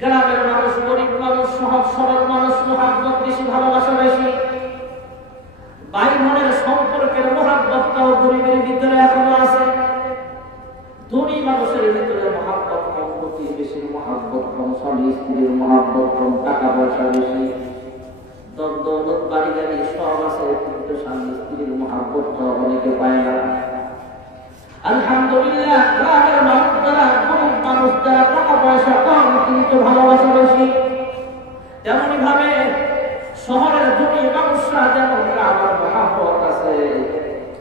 গ্রামের মানুষ, গরিব মানুষ, সহজ সরল মানুষ, মহাব্বত বেশি, ভালোবাসা বেশি। ভাই বোনের সম্পর্কের মহাব্বতটাও গরিবের ভিতরে এখনো আছে। ধনী মানুষের ভিতরে মহাব্বত কম, প্রতিবেশীর মহাব্বত কম, স্বামী স্ত্রীর মহাব্বত কম, টাকা পয়সা বেশি, দৌলত বাড়ি গাড়ি সব আছে, কিন্তু স্বামী স্ত্রীর মহাব্বতটা অনেকে পায় না। আলহামদুলিল্লাহ, গ্রামের মানুষ যারা, গরিব মানুষ যারা, টাকা পয়সা কম কিন্তু ভালোবাসা বেশি। তেমনি ভাবে শহরের ধনী মানুষরা যেমন আমার মহাব্বত আছে,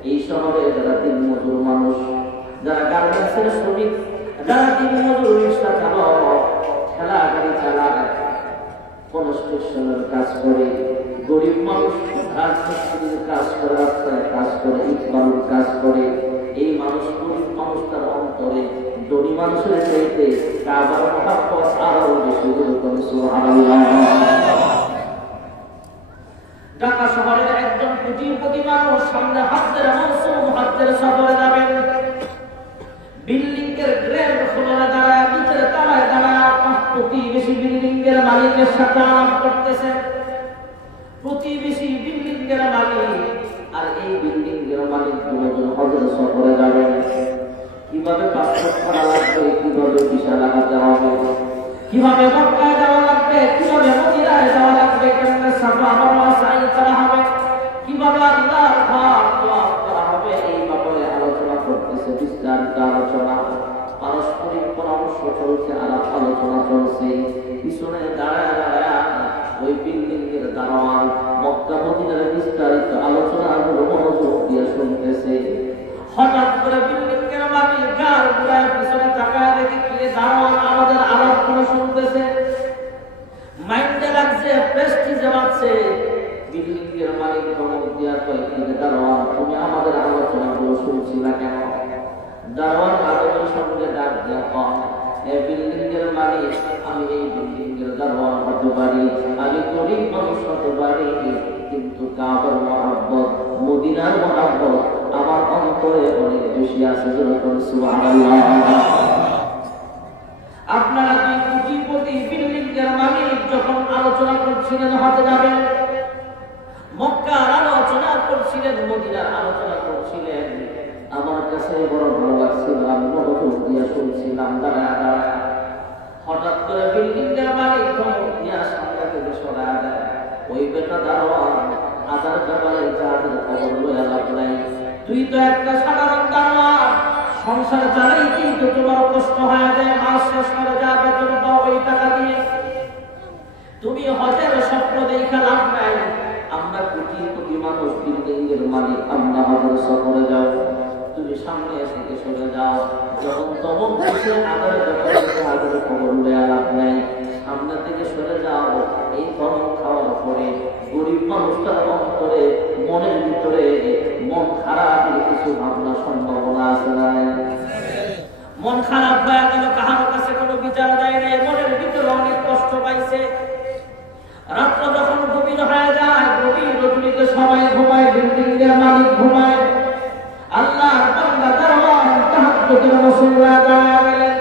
এই শহরে যারা দিনমজুর মানুষ, যারা গার্মেন্টসের শ্রমিক, যারা দিনমজুর, রিক্সা চালক, ঠেলা গাড়ি চালাক, কনস্ট্রাকশনের কাজ করে, গরিব মানুষ রাজমিস্ত্রির কাজ করে, রাস্তায় কাজ করে, ইট বালুর কাজ করে, এই মানুষ, গরিব মানুষটার অন্তরে ধনী মানুষের চাইতে কাবার মহাব্বত আরো বেশি। সুবহানাল্লাহ। ঢাকা শহরের একজন কোটিপতি মানুষ সামনে হজ্জের মৌসুম, হজ্জের সফরে যাবেন, বিল্ডিং এর গ্রেড ফ্লোরে দাঁড়ায়, নিচের তলায় দাঁড়ায় প্রতিবেশী বিল্ডিং এর মালিকের সাথে আলাপ করতেছে। প্রতিবেশী বিল্ডিং এর মালিক আর এই বিল্ডিং এর মালিক দুজন হজ্জের সফরে যাবেন। কিভাবে পাসপোর্ট করা লাগবে, কিভাবে ভিসা লাগাতে হবে, কিভাবে মক্কায় যাওয়া লাগবে, কিভাবে মদিনায় যাওয়া লাগবে, কেমনে সাফা মারওয়া সাই করা হবে, কিভাবে আল্লাহর ঘর তওয়াফ করা হবে, এই ব্যাপারে আলোচনা করতেছে। বিস্তারিত আলোচনা, পারস্পরিক পরামর্শ চলছে, আলাপ আলোচনা চলছে। পিছনে দাঁড়ায় দাঁড়ায় ওই বিল্ডিং এর দারোয়ান মক্কা মদিনার বিস্তারিত আলোচনাগুলো মনোযোগ দিয়ে শুনতেছে। হঠাৎ করে বিল্ডিং এর মালিক গাল ঘুরায় পিছনে তাকায় দেখে কি দারোয়ান আমাদের আলাপগুলো শুনতেছে। মাইন্ডে লাগছে, প্রেস্টিজে বাড়ছে। বিল্ডিং এর মালিক ধমক দিয়া কয়, কি দারোয়ান, তুমি আমাদের আলোচনাগুলো শুনছি না কেন? দারোয়ান আদবের সঙ্গে ডাক দিয়া কয়, এই বিল্ডিং এর মালিক, আমি এই বিল্ডিং এর দারোয়ান হতে পারি, আমি গরিব মানুষ হতে পারি, কিন্তু কাবার মহাব্বত, মদিনার মহাব্বত আমার অন্তরে অনেক বেশি আছে। সুবহানাল্লাহ। আপনারা দুই কোটিপতি বিল্ডিং এর মালিক যখন আলোচনা করছিলেন হতে যাবেন, মক্কার আলোচনা করছিলেন, মদিনার আলোচনা করছিলেন, আমার কাছে বড় ভালো লাগছিল, আমি মনোযোগ দিয়ে শুনছিলাম। দাঁড়ায় দাঁড়ায় হঠাৎ করে বিল্ডিং এর মালিক ধমক দিয়া সামনে থেকে সরায় দেয়। ওই বেটা দারোয়ান, আদার ব্যাপারে যাদের খবর লইয়া লাভ নাই, তুই তো একটা সাধারণ দারোয়ান, সংসার চালাই কিন্তু তোমার কষ্ট হয়ে যায়, মাস শেষ করে যা বেতন পাও ওই টাকা দিয়ে তুমি হজের স্বপ্ন দেখে লাভ নাই। আমরা কোটি কোটি মানুষ, বিল্ডিং এর মালিক, আমরা হজের সফরে যাও, তুমি সামনে থেকে সরে যাও। যখন তখন দেশে আদার ব্যাপারে খবর লইয়া লাভ নাই, সামনে থেকে সরে যাও। এই ধর্ম খাওয়ার পরে গরিব মানুষটার অন্তরে, মনের ভিতরে মন খারাপের কিছু ভাবনা সম্ভাবনা আছে না? মন খারাপ হয়ে গেল, কাহার কাছে কোনো বিচার দেয় না, মনের ভিতরে অনেক কষ্ট পাইছে। রাত্র যখন গভীর হয়ে যায়, গভীর রজনীতে সবাই ঘুমায়, বিল্ডিং এর মালিক ঘুমায়, আল্লাহর বান্দা দারোয়ান তাহাজ্জুদের মুসল্লা দাঁড়ায় গেলেন।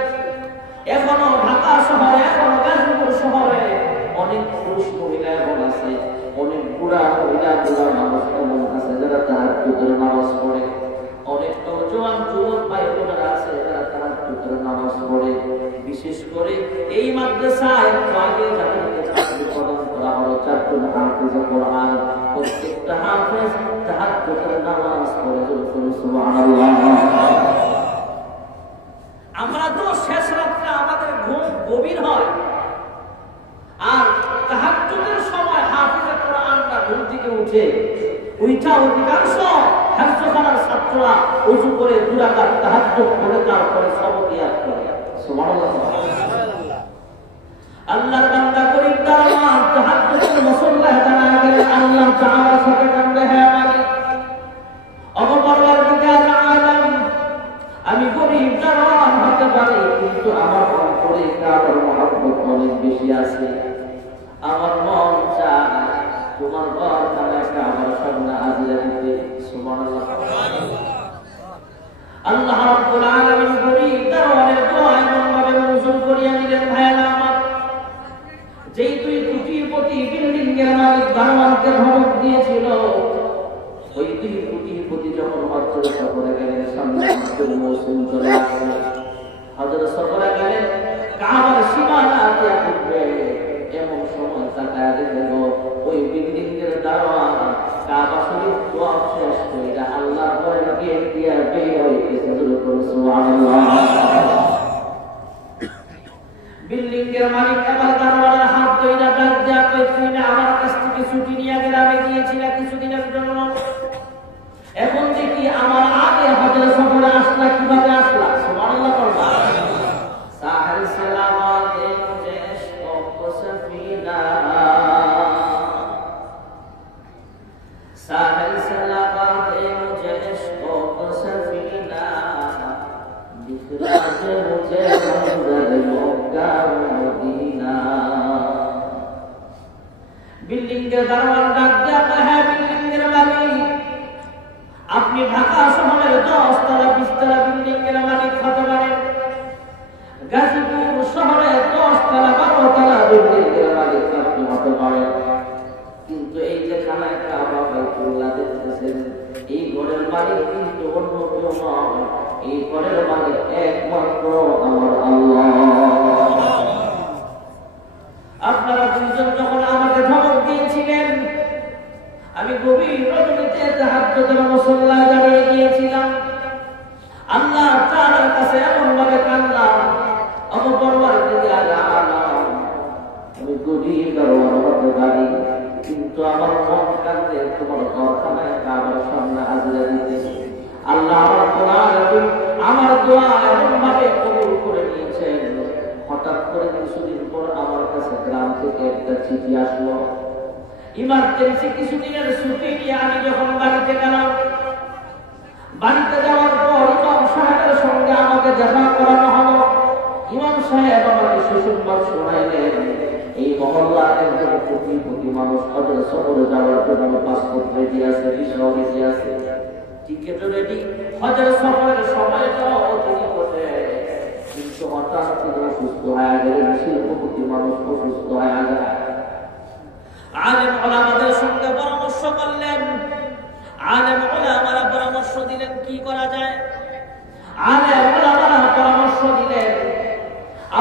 এখনো ঢাকা শহরে, এখনো গাজীপুর শহরে অনেক পুরুষ মহিলা এমন আছে, অনেক বুড়া মহিলা, বুড়া মানুষ এমন আছে যারা তাহাজ্জুদের নামাজ পড়ে, অনেক নওজোয়ান যুবক ভাই বোনেরা আছে যারা তাহাজ্জুদের নামাজ পড়ে। বিশেষ করে এই মাদ্রাসায় আগে যাদেরকে চাকরি প্রদান করা হলো, চারজন হাফেজে কোরআন, প্রত্যেকটা হাফেজ তাহাজ্জুদের নামাজ পড়ে। সুবহানাল্লাহ। আমরা তো শেষ রাত্রে আমাদের ঘুম গভীর হয়, আর তাহাজ্জুদের সময় হাফেজে কোরআনরা ঘুম থেকে উঠে অধিকাংশ হাফেজখানার ছাত্ররা ওযু করে 2 রাকাত তাহাজ্জুদ পড়ে তারপরে সবক ইয়াদ করে। সুবহানাল্লাহ। আল্লাহর বান্দা গরিব দারোয়ান তাহাজ্জুদের মুসল্লায় দাঁড়ায় গেলেন, আল্লাহ তাআলার সাথে কান্দে, হে মালিক, পরওয়ারদিগার আলম, আমি গরিব দারোয়ান হতে পারি, কিন্তু আমার অন্তরে কাবার মহব্বত অনেক বেশি আছে। আমার মন চায় তোমার ঘর খানাটা আমার সামনে হাজিরা দিতে। সুবহানাল্লাহ। আল্লাহ রাব্বুল আলামিন গরিব দারোয়ানের দোয়া এমন ভাবে মঞ্জুর করিয়া নিলেন। ভাইরা আমার, বিল্ডিং এর মালিক দারোয়ানকে ধমক দিয়েছিল। ওই 2 কোটিপতি যখন হজের সফরে গেলেন, সামনে হজের মৌসুম চলে আসছে, হজের সফরে গেলেন, কাবার সীমানা দিয়ে ঢুকবে, এমন সময় তাকায় দেখল ওই বিল্ডিং এর দারোয়ান কাবা শরীফ দোয়া শেষ করে আল্লাহর ঘরের গেট দিয়ে বের হইতেছে। সুবহানাল্লাহ। বিল্ডিং এর মালিক এবার দারোয়ানের হাত ধরে ডাক দেয়া কইছে, আমার কাছ থেকে ছুটি নিয়ে গ্রামে গিয়েছিল কিছুদিনের জন্য, এখন দেখি আমার আগে হজের সফরে আসলা, কিভাবে আসলা? সুবহানাল্লাহ পড়বা। সাহেল সালামাতে মুঝে ইশক সফিনা, সাহেল সালামাতে মুঝে ইশক সফিনা, দিখলা দে মুঝে मंजर मक्का मदीना। বিল্ডিং এর দারোয়ান ডাক দেয়া কয়, হ্যাঁ বিল্ডিং এর মালিক, আপনি ঢাকা শহরের 10 তলা 20 তলা বিল্ডিং এর মালিক হতে পারেন, গাজীপুর শহরে 10 তলা 12 তলা বিল্ডিং এর মালিক আপনি হতে পারেন, কিন্তু এই যে খানায় কাবা বাইতুল্লাহ দেখতেছেন, এই ঘরের মালিক কিন্তু অন্য কেউ নয়, এই ঘরের মালিক একমাত্র আমার আল্লাহ। আপনারা দুইজন যখন আমাকে ধমক দিয়েছিলেন, আমি গভীর রজনীতে তাহাজ্জুদের মুসল্লায় দাঁড়িয়ে গিয়েছিলাম, আল্লাহ তাআলার কাছে এমন ভাবে কাঁদলাম, আমার পরওয়ারদিগার আলাম, আমি গভীর দরবার হতে পারি, কিন্তু আমার মন কাঁদে তোমার ঘরখানায় কাবার সামনে হাজিরা দিতে। আল্লাহ রাব্বুল আলামিন আমার দোয়া এমন ভাবে কবুল করে নিয়েছেন। হঠাৎ করে কিছুদিন পর আমার কাছে গ্রাম থেকে একটা চিঠি আসলো, ইমার্জেন্সি কিছুদিনের ছুটি নিয়ে আমি যখন বাড়িতে গেলাম, বাড়িতে যাওয়ার পর ইমাম সাহেবের সঙ্গে আমাকে দেখা করানো হলো। ইমাম সাহেব আমাকে সুসংবাদ শোনাইলেন, এই মহল্লার একজন কোটিপতি মানুষ হজের সফরে যাওয়ার জন্য পাসপোর্ট রেডি আছে, ভিসা রেডি আছে, টিকিট রেডি, হজের সফরের সময়টাও অতি নিকটে, কিন্তু হঠাৎ তিনি অসুস্থ হয়ে গেলেন, শিল্পপতি মানুষ অসুস্থ হয়ে যায়। আলেম ওলামাদের সঙ্গে পরামর্শ করলেন, আলেম ওলামারা পরামর্শ দিলেন কি করা যায়। আলেম ওলামারা পরামর্শ দিলেন,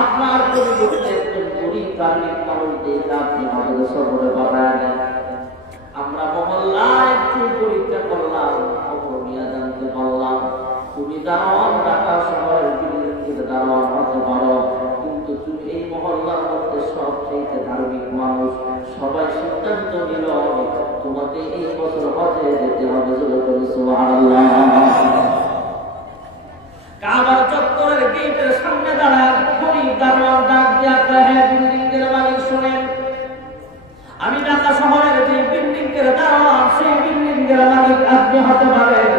আপনার পরিবর্তে একজন গরিব ধার্মিক মানুষ দিয়ে আপনি হজের সফরে পাঠায়। আমরা মহল্লায় একটু পরীক্ষা করলাম, খবর নিয়ে জানতে পারলাম তুমি দারোয়ান, ঢাকা শহরের বিল্ডিং দারোয়ান হতে পারো, কিন্তু তুমি এই মহল্লার মধ্যে সবচেয়ে ধার্মিক মানুষ, সবাই সিদ্ধান্ত নিল তোমাকে এই বছর হজে যেতে হবে। সুবহানাল্লাহ। কাবার চত্বরের গেটের সামনে দাঁড়ায় গরিব দারোয়ান ডাক দিয়া কয়, হ্যাঁ বিল্ডিং এর মালিক শুনেন, আমি ঢাকা শহরের যে বিল্ডিং এর দারোয়ান, সেই বিল্ডিং এর মালিক আপনি হতে পারেন,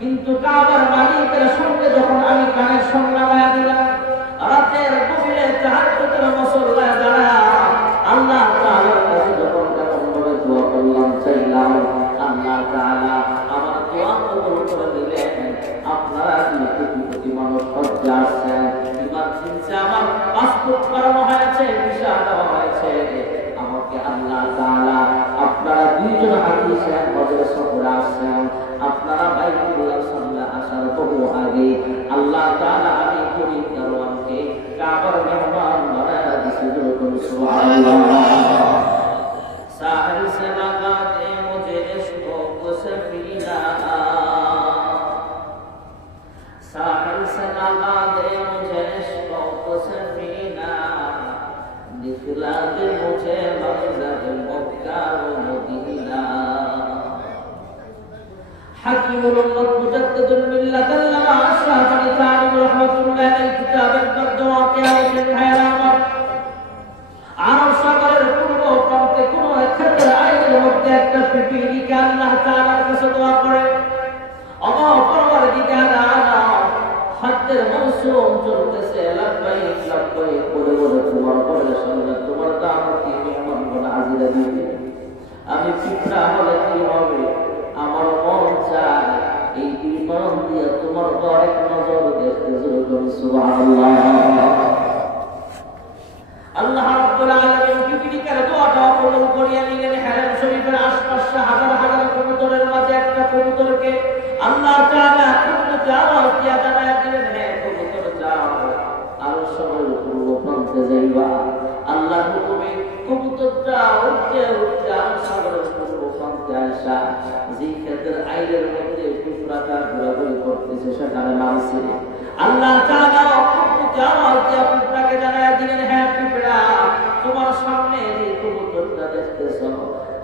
কিন্তু কাবার মালিকের সঙ্গে যখন আমি কানেকশন লাগাই দিলাম, রাতের গভীরে তাহাজ্জুদের মুসল্লায় দাঁড়ায় আল্লাহ তাআলার কাছে যখন কেমন ভাবে দোয়া করলাম, চাইলাম, আল্লাহ তাআলা আমার দোয়া কবুল করে দিলেন। আপনারা কোটি মানুষ হজ্জে আসছেন, ইমার্জেন্সি আমার পাসপোর্ট করানো হয়েছে, ভিসা দেওয়া হয়েছে, আমাকে আল্লাহ তাআলা, আপনারা দুইজন হাজি সাহেব হজের সফরে আসছেন, আপনারা বাইতুল্লাহর সামনে আসার বহু আগে আল্লাহ তাআলা আমি গরিব দারোয়ানকে কাবার মেহমান বানায়া দিয়েছে। সুবহানাল্লাহ। সাহিল সে লাগাতে মুঝে ইশকো সফিনা, साहिल से लगा दे मुझे इश्क़ो सफीना, दिखला दे मुझे मंज़र मक्का व मदीना। हकीमुल उम्मत मुजद्दिदुल मिल्लत अल्लामा अशराफी तालिब रहमतुल्लाह अलैहि किताबेর মধ্যে ওয়াকিয়া হায়রামত, আরব সাগরের পূর্ব প্রান্তে কোন ক্ষেত্রে আইনের মধ্যে একটা পিপিলিকা আল্লাহ তাআলার কাছে দোয়া করে, আল্লাহ পরওয়ারদিগার আলাম, হজ্জের মৌসুম চলতেছে, লাব্বাইক লাব্বাইক বলে বলে তোমার ঘরের সামনে তোমার দাওয়াতি মেহমান বলে হাজিরা দিবে। আমি পিপড়া হলে কি হবে, আমার মন চায় এই ইমান দিয়ে তোমার ঘরে নজর দেখতে জোরে সুবহানাল্লাহ। আল্লাহ রাব্বুল আলামিন পিপিলিকার দোয়াটা করিয়ে নিলেন হেরেম শরীফের আশপাশে হাজার হাজার কবুতরের মাঝে একটা কবুতরকে আল্লাহ তাআলা কবুতরকে আওয়াজ দিয়া জানায় দিলেন, হে কবুতর যাও আরো সবাই পূর্ব প্রান্তে যাইবা। আল্লাহ হুকুমে কবুতরটা উঠতে উঠতে আরো সাগরের পূর্ব প্রান্তে আসা যে ক্ষেতের আইলের মধ্যে পিঁপড়াটা ঘোরাঘুরি করতেছে সেখানে নামছে। আল্লাহ তাআলা কবুতরকে আওয়াজ দিয়া পিঁপড়াকে জানায় দিলেন, হ্যাঁ পিঁপড়া তোমার সামনে যে কবুতরটা দেখতেছ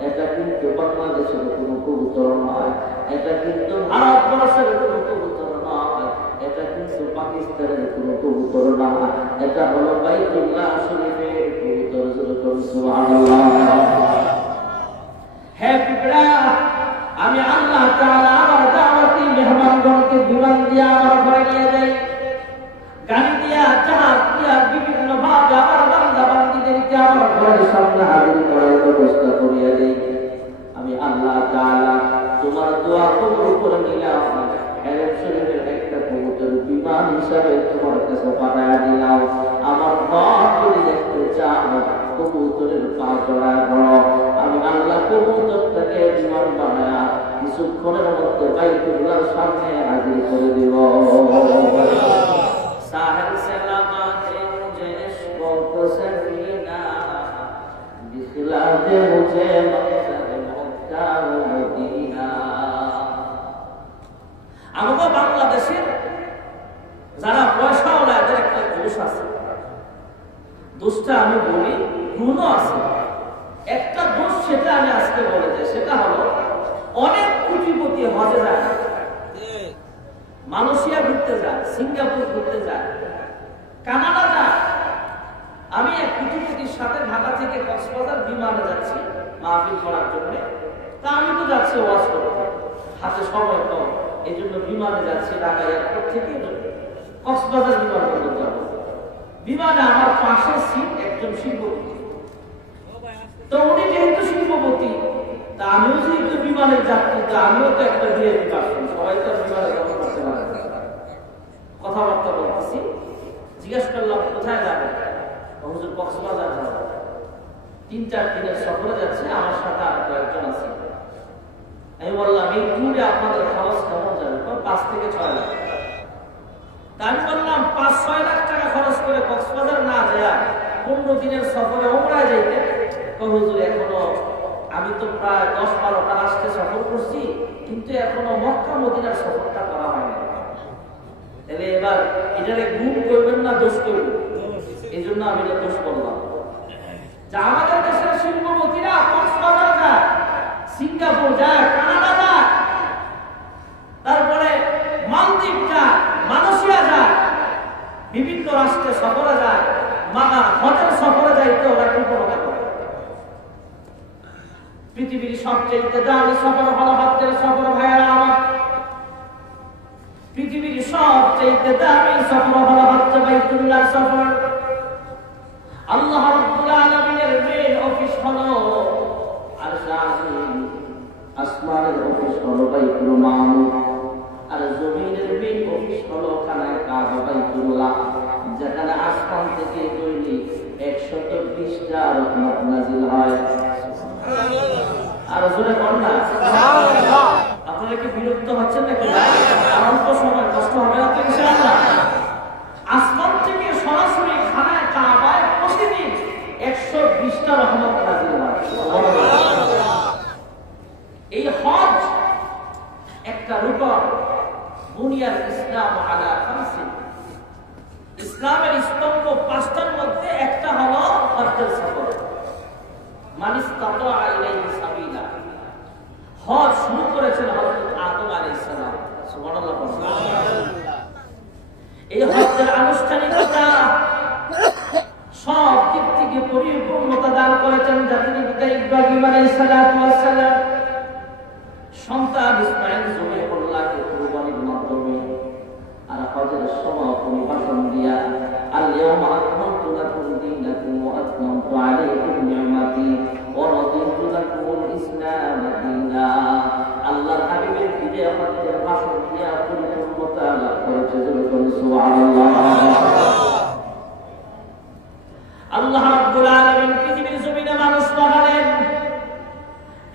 এটা কিন্তু বাংলাদেশের কোনো কবুতর নয়, এটা কিন্তু ভারতবর্ষের কোনো কবুতর নয়, এটা কিন্তু পাকিস্তানের কোনো কবুতর না, এটা হলো বাইতুল্লাহ শরীফের কবুতর। সুবহানাল্লাহ। হে পিঁপড়া আমি আল্লাহ তাআলা আমার দাওয়াতি মেহমানগণকে বিমান দিয়ে আমার ঘরে নিয়ে যাই, গাড়ি দিয়া জাহাজ দিয়া বিভিন্ন ভাবে আমার বান্দা বান্দীদেরকে আমার ঘরের সামনে হাজির করার ব্যবস্থা করিয়া দেই। আমি আল্লাহ তাআলা তোমার দোয়া কবুল করে নিলাম, হেরেম শরীফের একটা কবুতর বিমান হিসাবে তোমার কাছে পাঠাইয়া দিলাম। আমার ঘর যদি দেখতে চাও কবুতরের পা জড়ায় ধরো, আমি আল্লাহ কবুতরটাকে বিমান বানায়া কিছুক্ষণের মধ্যে বাইতুল্লাহর সামনে হাজির করে দিব। साहिल से लगाते मुझे इश्क़ को सकीना, दिखला दे मुझे मक़सद मक्का व मदीना। আমাদের বাংলাদেশের যারা পয়সাওয়ালা এদের একটা দোষ আছে, দোষটা আমি বলি গুণও আছে। একটা দোষ সেটা আমি আজকে বলে যাই, সেটা হলো অনেক কোটিপতি হজে যায়, মালয়েশিয়া ঘুরতে যায়, সিঙ্গাপুর ঘুরতে যায়, কানাডা যায়। আমি এক কোটিপতির সাথে ঢাকা থেকে কক্সবাজার বিমানে যাচ্ছি মাহফিল করার জন্য। তা আমি তো যাচ্ছি ওয়াজ করতে, হাতে সময় কম, এই জন্য বিমানে যাচ্ছি। ঢাকা এয়ারপোর্ট থেকে কক্সবাজার বিমানবন্দর যাব। বিমানে আমার পাশে সিট একজন শিল্পপতি। তো উনি যেহেতু শিল্পপতি, তা আমিও যেহেতু বিমানের যাত্রী, তা আমিও তো একটা ভিআইপি পার্সন, সবাই তো বিমানে যাবো করতে পারে। কথাবার্তা বলতেছি, জিজ্ঞেস করলাম কোথায় যাবে, হুজুর কক্সবাজার যাবো, 3-4 দিনের সফরে যাচ্ছে, আমার সাথে আর কয়েকজন আছে। আমি বললাম এই ট্যুরে আপনাদের খরচ কেমন যাবে? 5 থেকে 6 লাখ। তা আমি বললাম 5-6 লাখ টাকা খরচ করে কক্সবাজার না যায় 15 দিনের সফরে ওমরায় যাইতে। হুজুর এখনো আমি তো প্রায় 10-12টা রাষ্ট্রে সফর করছি, কিন্তু এখনো মক্কা মদিনার সফরটা করা হয়নি। তাহলে এবার এটারে গুণ করবেন না দোষ করবেন? এই জন্য আমি এটা দোষ করলাম যে আমাদের দেশের শিল্পপতিরা কক্সবাজার যায়, সিঙ্গাপুর যায়, কানাডা যায়, তারপরে মালদ্বীপ যায়, মালয়েশিয়া যায়, বিভিন্ন রাষ্ট্রে সফরে যায়, মাগা হজের সফরে যাইতে ওরা কল্পনা করে। পৃথিবীর সবচেয়ে দামি সফর হলো হজ্জের সফর। ভাইয়েরা আমার, পৃথিবীর সবচেয়ে দামি সফর হলো হজ্জ বাইতুল্লাহ সফর। আল্লাহ রাব্বুল আলামিনের মেইন অফিস হলো আরশ আজিম, আসমানের অফিস হলো বাইতুল মামুর, আর জমিনের মেইন অফিস হলো খানায়ে কাবা বাইতুল্লাহ, যেখানে আসমান থেকে দৈনিক 120টা রহমত নাযিল হয়। আর জোরে বলেন না সুবহানাল্লাহ। আপনারা কি বিরক্ত হচ্ছেন নাকি? অল্প সময় কষ্ট হবে না তো ইনশাআল্লাহ। আসমান থেকে সরাসরি খানায়ে কাবায় প্রতিদিন 120টা রহমত নাযিল হয়। সুবহানাল্লাহ। এই হজ একটা রুকন, বুনিয়াল ইসলাম আলা খামসিন। ইসলামের স্তম্ভ 5টার মধ্যে একটা হলো হজ্জের সফর। হজ শুরু করেছেন হযরত আদম আলাইহিস সালাম। সুবহানাল্লাহ। এই হজ্জের আনুষ্ঠানিকতা সব দিক থেকে পরিপূর্ণতা দান করেছেন জাতির পিতা ইব্রাহিম আলাইহিস সালাম। সন্তান ইসমাঈল যবিহুল্লাহকে কুরবানির মাধ্যমে, আর হজের সমাপনী ভাষণ দিয়া আল-ইয়াওমা আকমালতু লাকুম দীনাকুম ওয়া আতমামতু আলাইকুম নি'মাতি ওয়া রাদিতু লাকুমুল ইসলাম দীনা। আল্লাহর হাবিবের বিদায় হজ্জের ভাষণ দিয়া পরিপূর্ণতা লাভ করেছে। সুবহানাল্লাহ। আল্লাহ রাব্বুল আলামিন পৃথিবীর জমিনে মানুষ পাঠালেন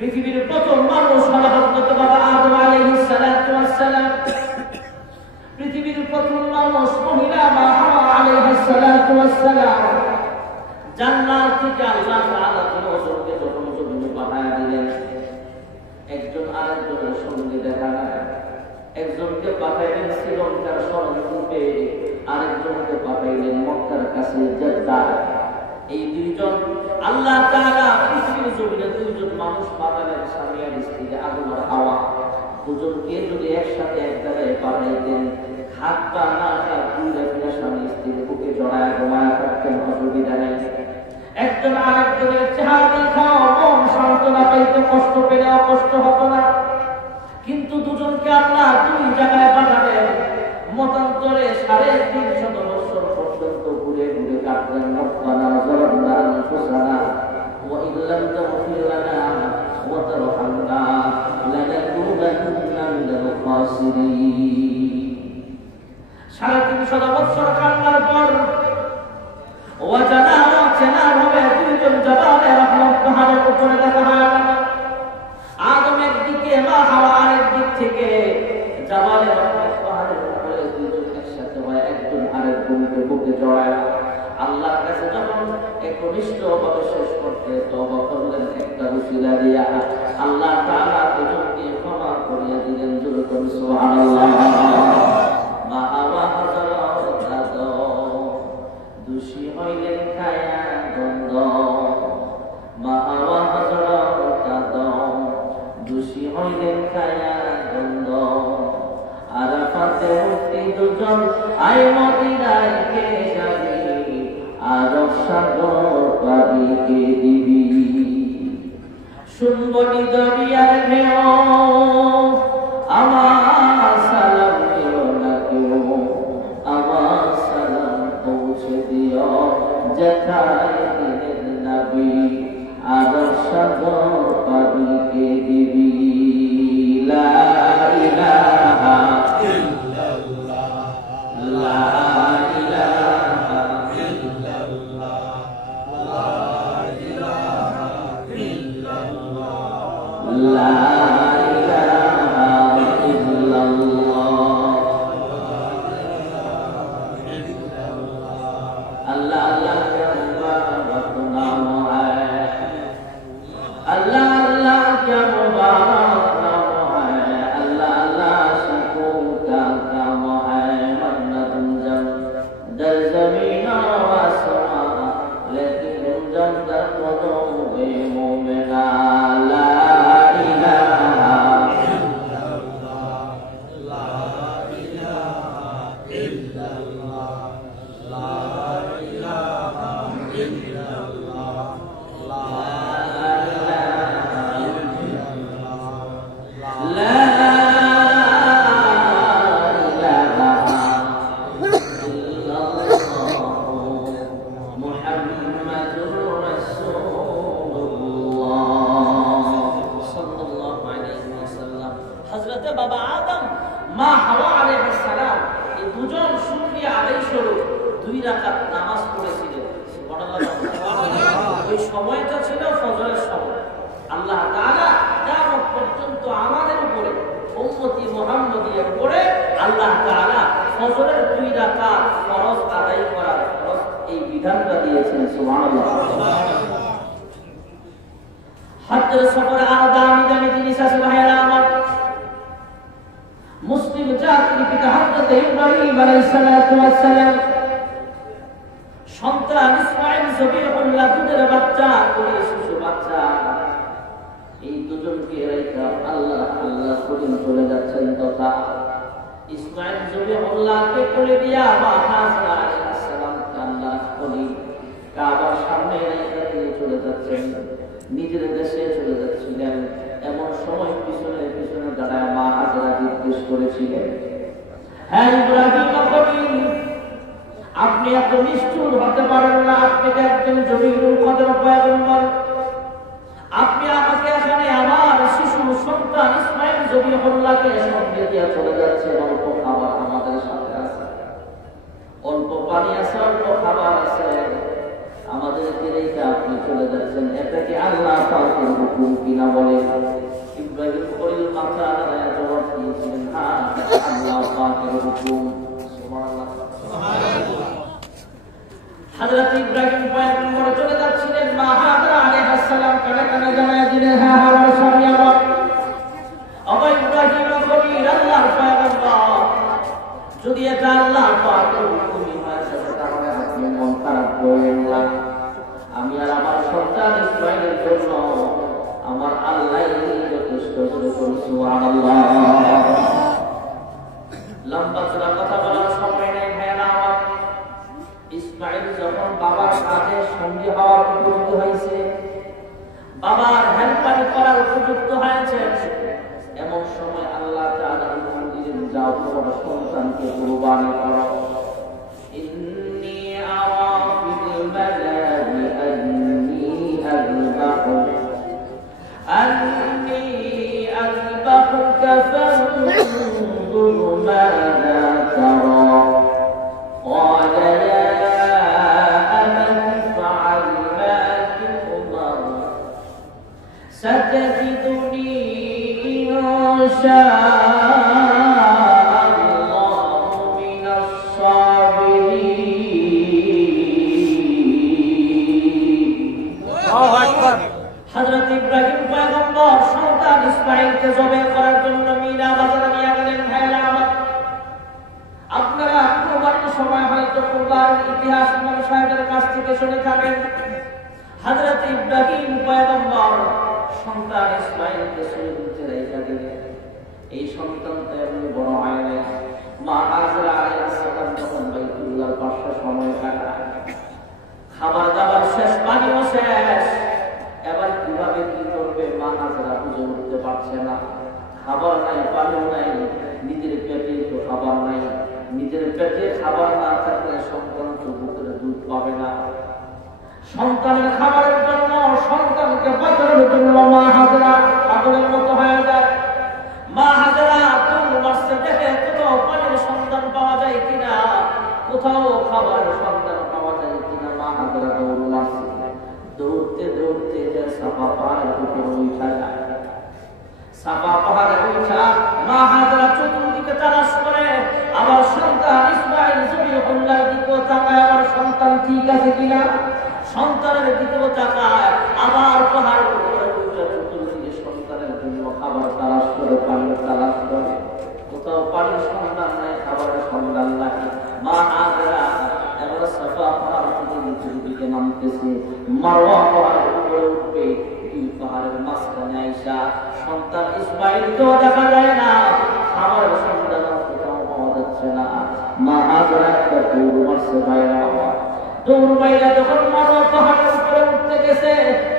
পৃথিবীর প্রথম মানুষ হলো হযরত বাবা আদম আলাইহিস সালাতু ওয়াস সালাম। পৃথিবীর প্রথম মানুষ মহিলা মা হাওয়া আলাইহিস সালাতু ওয়াস সালাম। জান্নাত থেকে আল্লাহ তাআলা তিনজনকে যখন জমিনে পাঠায় দিলেন, একজন আরেকজনের সঙ্গে দেখা না, একজনকে পাঠাইলেন শ্রীলঙ্কার স্মরণরূপে, আরেকজনকে পাঠাইলেন মক্কার কাছে জেদ্দাহ। এই দুইজন আল্লাহ তাআলা পৃথিবীর জমিনে দুইজন মানুষ পাঠালেন, স্বামী আর স্ত্রী আদম আর হাওয়া। দুজনকে যদি একসাথে এক জায়গায় পাঠাইতেন, হাত পা না দুই রাখলে স্বামী স্ত্রীর বুকে জড়ায় ঘুমায় থাকতেন, অসুবিধা নেই। একজন আরেকজনের চেহারা দেখাও মন সান্ত্বনা পাইতে, কষ্ট পেলে কষ্ট হতো না। কিন্তু দুজনকে আল্লাহ দুই জায়গায় পাঠালেন, মতান্তরে 350 বছর পর্যন্ত ঘুরে ঘুরে কাটলেন। রব্বানা যালামনা আনফুসানা ওয়া ইন লাম তাগফির লানা ওয়া তারহামনা লানাকুনান্না মিনাল খাসিরিন। 350 বছর কাটার পর ওয়াজানা চেনা হবে দুইজন জাবালে রহমত পাহাড়ের উপরে দেখা হয়। আদম একদিকে, মা হাওয়া আরেক দিক থেকে। জাবালে রহমত পাহাড়ের উপরে দুইজন একসাথে হয়, একজন আরেকজনকে বুকে জড়ায়। আল্লাহর কাছে যখন একনিষ্ঠভাবে শেষ করতে তওবা করলেন একটা উসিলা দিয়া, আল্লাহ তাআলা দুজনকে ক্ষমা করিয়ে দিলেন। জোরে করে সুবহানাল্লাহ। মা হাওয়া হযরত দোষী হইলেন খায়া গন্ধ, মা হাওয়া হযরত আদম দোষী হইলেন খায়া গন্ধ। আরাফাতে উঠতি দুজন আয় মদিনায় কে যাবি, আরব সাগর পাবি কে দিবি। শুনবনি দরিয়ার ঢেউ আমার সালাম দিও না কেউ, আমার সালাম পৌঁছে দিও যেথায় দিনের নবী, আরব সাগর পাবি কে দিবি। লা ইলাহা ইল্লাল্লাহ, লা ইলাহা ইল্লাল্লাহ, লা ইলাহা ইল্লাল্লাহ, লা ইলাহা ইল্লাল্লাহ। अल्लाह अल्लाह क्या मुबारक नाम है, अल्लाह अल्लाह क्या मुबारक नाम है, अल्लाह अल्लाह सुकून का काम है। मन्नतुम जम दर ज़मीन व आसमां, लेकिन जम दर क़ुलूब मुमिना। ला इलाहा इल्लल्लाह, ला इलाहा इल्लल्लाह, ला বাবা আদম মা হাওয়া আলাইহিস সালাম এই দুজন শুকরিয়া আদায় স্বরূপ 2 রাকাত নামাজ পড়েছিলেন। সুবহানাল্লাহ। ওই সময়টা ছিল ফজরের সময়। আল্লাহ তাআলা কিয়ামত পর্যন্ত আমাদের উপরে উম্মতি মুহাম্মদিয়ার উপরে আল্লাহ তাআলা ফজরের 2 রাকাত ফরজ আদায় করার ফরজ এই বিধানটা দিয়েছেন। সুবহানাল্লাহ। হজ্জের সফরে আরো দামি দামি জিনিস আছে ভাইরা আমার। মুসলিম জাতির পিতা হযরত ইব্রাহিম আলাইহিস সালাতু ওয়াস সালাম সন্তান ইসমাঈল জবিহুল্লাহ দুধের বাচ্চা করে শিশু বাচ্চা, এই দুজনকে রেখে আল্লাহ আল্লাহ করে চলে যাচ্ছেন। তথা ইসমাঈল জবিহুল্লাহকে কোলে দিয়া মা হাজরা আলাইহিস সালাম আল্লাহ কোলে কাবার সামনে রেখে দিয়ে চলে যাচ্ছেন, নিজের দেশে চলে যাচ্ছিলেন। এমন সময় পিছনে পিছনে দাঁড়ায় মা হাজরা জিজ্ঞেস করেছিলেন, হ্যাঁ ইব্রাহিম খলিল, আপনি এত নিষ্ঠুর হতে পারেন না, আপনি একজন জলিলুল কদর পয়গম্বর, আপনি আমাকে এখানে আমার শিশু সন্তান ইসমাঈল জবিহুল্লাহকে সঙ্গে দিয়ে চলে যাচ্ছেন। অল্প খাবার আমাদের সাথে আছে, অল্প পানি আছে, অল্প খাবার আছে, আমাদেরকে রেখে আপনি চলে যাচ্ছেন, এটাকে আল্লাহ পাকের হুকুম কিনা বলে? ইব্রাহিম খলিল মাথা নাড়ায়া জবাব দিয়েছিলেন, হ্যাঁ আল্লাহ পাকের হুকুম। সুবহানাল্লাহ। হযরত ইব্রাহিম পয়গম্বর চলে যাচ্ছিলেন, মা হাজরা আলাইহিস সালাম কানে কানে জানায় দিলেন, হ্যাঁ আমার স্বামী আমার আবা ইব্রাহিম খলিল আল্লাহর পয়গম্বর, যদি এটা আল্লাহর পাকের হুকুমই হয় তাহলে আপনি মন খারাপ করবেন না। আমি আর আমার সন্তান ইসমাঈলের জন্য আমার আল্লাহই যথেষ্ট। সুবহানাল্লাহ। লম্বা চড়া কথা বলার সময় নেই ভাইরা আমার। ইসমাঈল যখন বাবার কাজে সঙ্গী হওয়ার উপযুক্ত হয়েছে, বাবার হেল্পারি করার উপযুক্ত হয়েছে, এমন সময় আল্লাহ তাআলা হুকুম দিলেন, যাও তোমার সন্তানকে কুরবানি করো। ইন্নী আরা ফিল মানামি আন্নী আযবাহুকা ফানজুর মাযা তারা। قال يا أبت افعل ما تؤمر ستجدني إن شاء الله من الصابرين. الله أكبر. হযরত ইব্রাহিম পয়গম্বর সন্তান ইসমাঈলকে জবাই করার জন্য মিনা বাজারে নিয়ে গেলেন। ভাইরা আমার, আপনারা কুরবানির সময় হয়তো কুরবানির ইতিহাস ইমাম সাহেবের কাছ থেকে শুনে থাকেন। হযরত ইব্রাহিম পয়গম্বর সন্তান ইসমাঈলকে সুরতে রেখে দিলেন। এই সন্তান তো এমনি বড় হয় নাই। মা হাজরা আলাইহিস সালাম যখন বাইতুল্লাহর পাশে সময় কাটায়, খাবার দাবার শেষ, পানিও শেষ, এবার কিভাবে কি করবে মা হাজরা বুঝে উঠতে পারছে না। খাবার নাই, পানিও নাই, নিজের পেটে তো খাবার নাই। নিজের পেটে খাবার না থাকলে সন্তান চোখের দুধ পাবে না। সন্তানের খাবারের জন্য, সন্তানকে বাঁচানোর জন্য মা হাজরা পাগলের মতো হয়ে যায়। মা হাজরা দৌড় মারছে, দেখে কোথাও পানির সন্তান পাওয়া যায় কিনা, কোথাও খাবারের সন্তান পাওয়া যায় কিনা। মা হাজরা দৌড় মারছে, দৌড়তে দৌড়তে যে সাফা পাহাড়ের উপর উঠা যায়। সাফা পাহাড়ে উঠা মা হাজরা চতুর্দিকে তালাশ করে, আমার সন্তান ইসমাঈল জবিহুল্লাহর দিকে তাকায়, আমার সন্তান ঠিক আছে কিনা। সন্তানের দিকেও তাকায়, আবার পাহাড়ের উপরে উঠা চতুর্দিকে সন্তানের জন্য খাবার তালাশ করে, পানির তালাশ করে, কোথাও পানির সন্ধান নাই, খাবারের সন্ধান নাই। মা হাজরা এবার সাফা পাহাড় থেকে নিচের দিকে নামতেছে, মারওয়া পাহাড়ের উপরে উঠবে। দুই পাহাড়ের মাঝখানে আইসা সন্তান ইসমাঈলকেও দেখা যায় না, খাবারের সন্ধান কোথাও পাওয়া যাচ্ছে না। মা হাজরা একটা দৌড় মারছে। ভাইরা আমার, দৌড় মাইরা যখন মারওয়া পাহাড়ের উপরে উঠতে গেছে,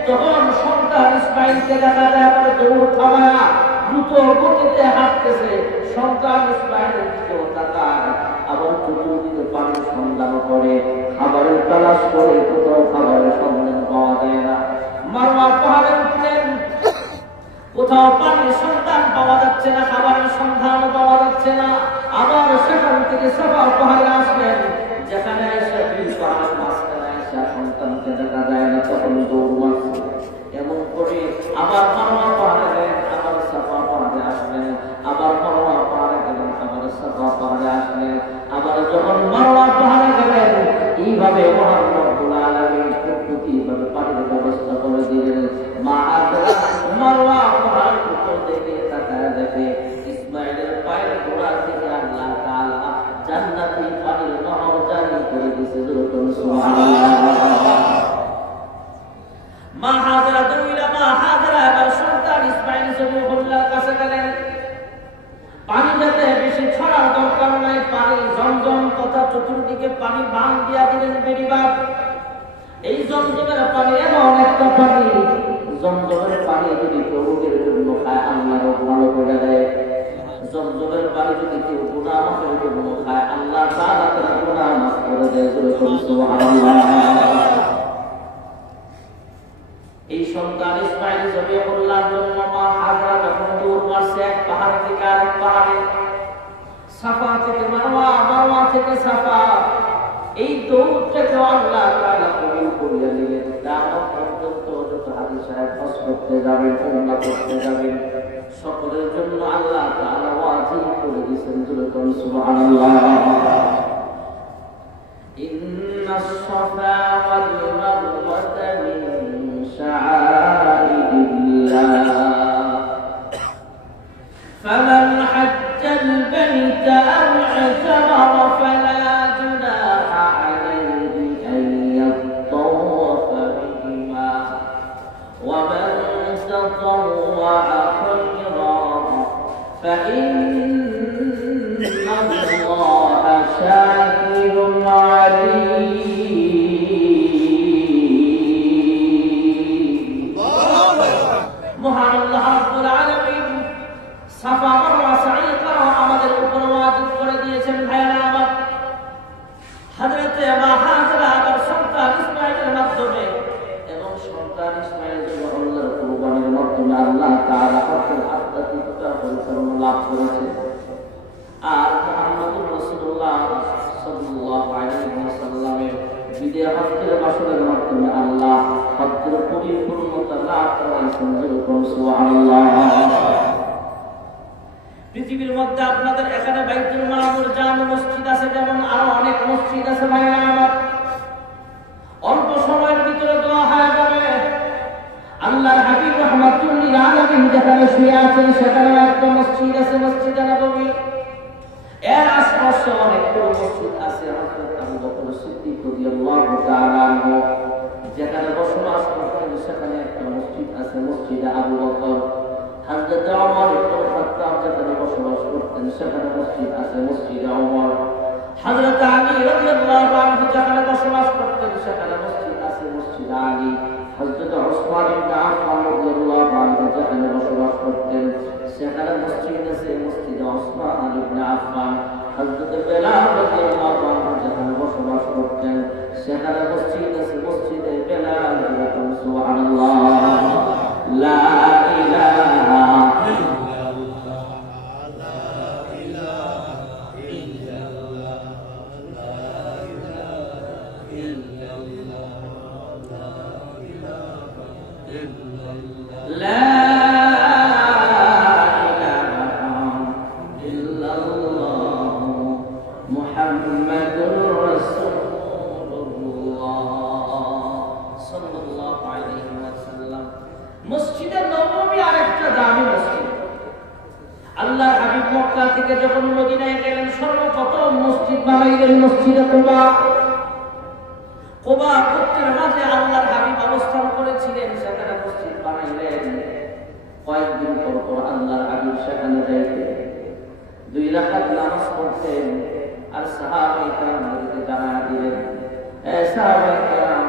তখন সন্তান ইসমাঈলকে দেখা যায় আবার দৌড় থামায়া দ্রুত গতিতে হাঁটতেছে। সন্তান ইসমাঈলের দিকেও তাকায়, আবার চতুর্দিকে পানির সন্ধান করে, খাবারের তালাশ করে, কোথাও খাবারের সন্ধান পাওয়া যায় না। মারওয়া পাহাড়ে উঠলেন, কোথাও পানির সন্ধান পাওয়া যাচ্ছে না, খাবারের সন্ধান পাওয়া যাচ্ছে না। আবার সেখান থেকে সাফা পাহাড়ে আসলেন, যেখানে এসে দুই পাহাড়ের মাঝখানে এসে সন্তানকে দেখা যায় না, তখন দৌড় মারছে। এমন করে আবার মারওয়া পাহাড়ে গেলেন, আবার সাফা পাহাড়ে আসলেন, আবার মারওয়া পাহাড়ে গেলেন, আবার সাফা পাহাড়ে আসলেন। আবার যখন মারওয়া পাহাড়ে গেলেন, এইভাবে মহান রব্বুল আলামিন প্রকৃতিভাবে পানির ব্যবস্থা করে দিলেন। মা হাজরা মারওয়া পাহাড়ের উপর থেকে তাকায় দেখে ইসমাঈলের পায়ের গোড়া থেকে আল্লাহ তাআলা জান্নাতি পানির নহর জারি করে দিয়েছে। সুবহানাল্লাহ। মা হাজরা দৌড়া, মা হাজরা এবার সন্তান ইসমাঈল জবিহুল্লাহর কাছে গেলেন। পানি যাতে বেশি ছড়ার দরকার নাই, পানি জমজম তথা চতুর্দিকে পানি বান দিয়া দিলেন বেড়িবাগ। এই জমজমের পানি এমন একটা পানি, জমজমের পানি যদি প্রভুদের জন্য খায় আল্লাহর ভালো করে দেয়। জমজমের পানি যদি কেউ গুনাহ মাফের জন্য খায় আল্লাহ তাআলা তার গুনাহ মাফ করে দেয়। সুবহানাল্লাহ। এই সন্তান ইসমাঈল জবিহুল্লাহর জন্য মা হাজরা যখন দৌড় মারছে এক পাহাড় থেকে আরেক পাহাড়ে, সাফা থেকে মারওয়া, মারওয়া থেকে সাফা, এই দৌড়টাকে আল্লাহ তাআলা কবুল করিয়া নিলেন। কিয়ামত পর্যন্ত যত হাজী সাহেব হজ করতে যাবেন, উমরা করতে যাবেন, সকলের জন্য আল্লাহ তাআলা ওয়াজিব করে দিয়েছেন। সুবহানাল্লাহ। ইন্নাস সাফা ওয়াল মারওয়াতা মিন শাআইরিল্লাহ ফামান হাজ্জাল বাইতা আও i'tamara ফালা জুনাহা আলাইহি আন ইয়াতাওয়াফা বিহিমা ওয়া মান তাতাওওয়া খায়রান ফাইন্নাল্লাহা শাকিরুন আলীম। মহান আল্লাহ রাব্বুল আলামিন সাফা মারওয়া সাঈ করা আমাদের উপর ওয়াজিব করে দিয়েছেন। ভাইরা আমার, হযরত হাজরা তার সন্তান ইসমাঈলের মাধ্যমে এবং সন্তান ইসমাঈলের জন্য আল্লাহর কুরবানির মাধ্যমে আল্লাহ তাআলা হকের আধ্যাত্মিকতা পরিপূর্ণ লাভ করেছে। আর মুহাম্মদুর রাসূলুল্লাহ সাল্লাল্লাহু আলাইহি ওয়াসাল্লামের বিদায় হজ্জের বাসনের মাধ্যমে আল্লাহ হজ্জের পরিপূর্ণতা লাভ করেছেন। সুবহানাল্লাহ। পৃথিবীর মধ্যে আপনাদের এখানে বাইতুল মামুর জামে মসজিদ আছে, যেমন আরো অনেক মসজিদ আছে। ভাইরা আমার, অল্প সময়ের ভিতরে দোয়া হয়ে যাবে। আল্লাহর হাবিব রাহমাতুল লিল আলামিন যেখানে শুয়ে আছেন সেখানে একটা মসজিদ আছে, মসজিদে নববী। এর আশপাশে অনেকগুলো মসজিদ আছে। হযরত আবু বকর সিদ্দিক রাদিয়াল্লাহু তাআলা আনহু যেখানে বসবাস করতেন সেখানে একটা মসজিদ আছে, মসজিদে আবু বকর। হযরত ওমর ইবনে খাত্তাব যেখানে বসবাস করতেন সেখানে মসজিদ আছে, মসজিদে ওমর। হযরত আলী রাদিয়াল্লাহু আনহু যেখানে বসবাস করতেন সেখানে মসজিদ আছে, মসজিদে আলী। হযরত উসমান ইবনে আফফান রাদিয়াল্লাহু আনহু যেখানে বসবাস করতেন সেখানে মসজিদ আছে, মসজিদে উসমান ইবনে আফফান। হযরত বেলাল রাদিয়াল্লাহু আনহু যেখানে বসবাস করতেন সেখানে মসজিদ আছে, মসজিদে বেলাল। সুবহানাল্লাহ। লা ইলাহা মসজিদে নববী আরেকটা দামি মসজিদ। আল্লাহর হাবিব মক্কা থেকে যখন মদিনায় গেলেন সর্বপ্রথম মসজিদ বানাইলেন, মসজিদে কুবা। কুবা গোত্রের মাঝে আল্লাহর হাবিব অবস্থান করেছিলেন, সেখানে মসজিদ বানাইলেন। কয়েকদিন পর পর আল্লাহর হাবিব সেখানে যাইতেন, 2 রাকাত নামাজ পড়তেন আর সাহাবায়ে কেরামকে জানায়া দিলেন, এ সাহাবায়ে কেরাম,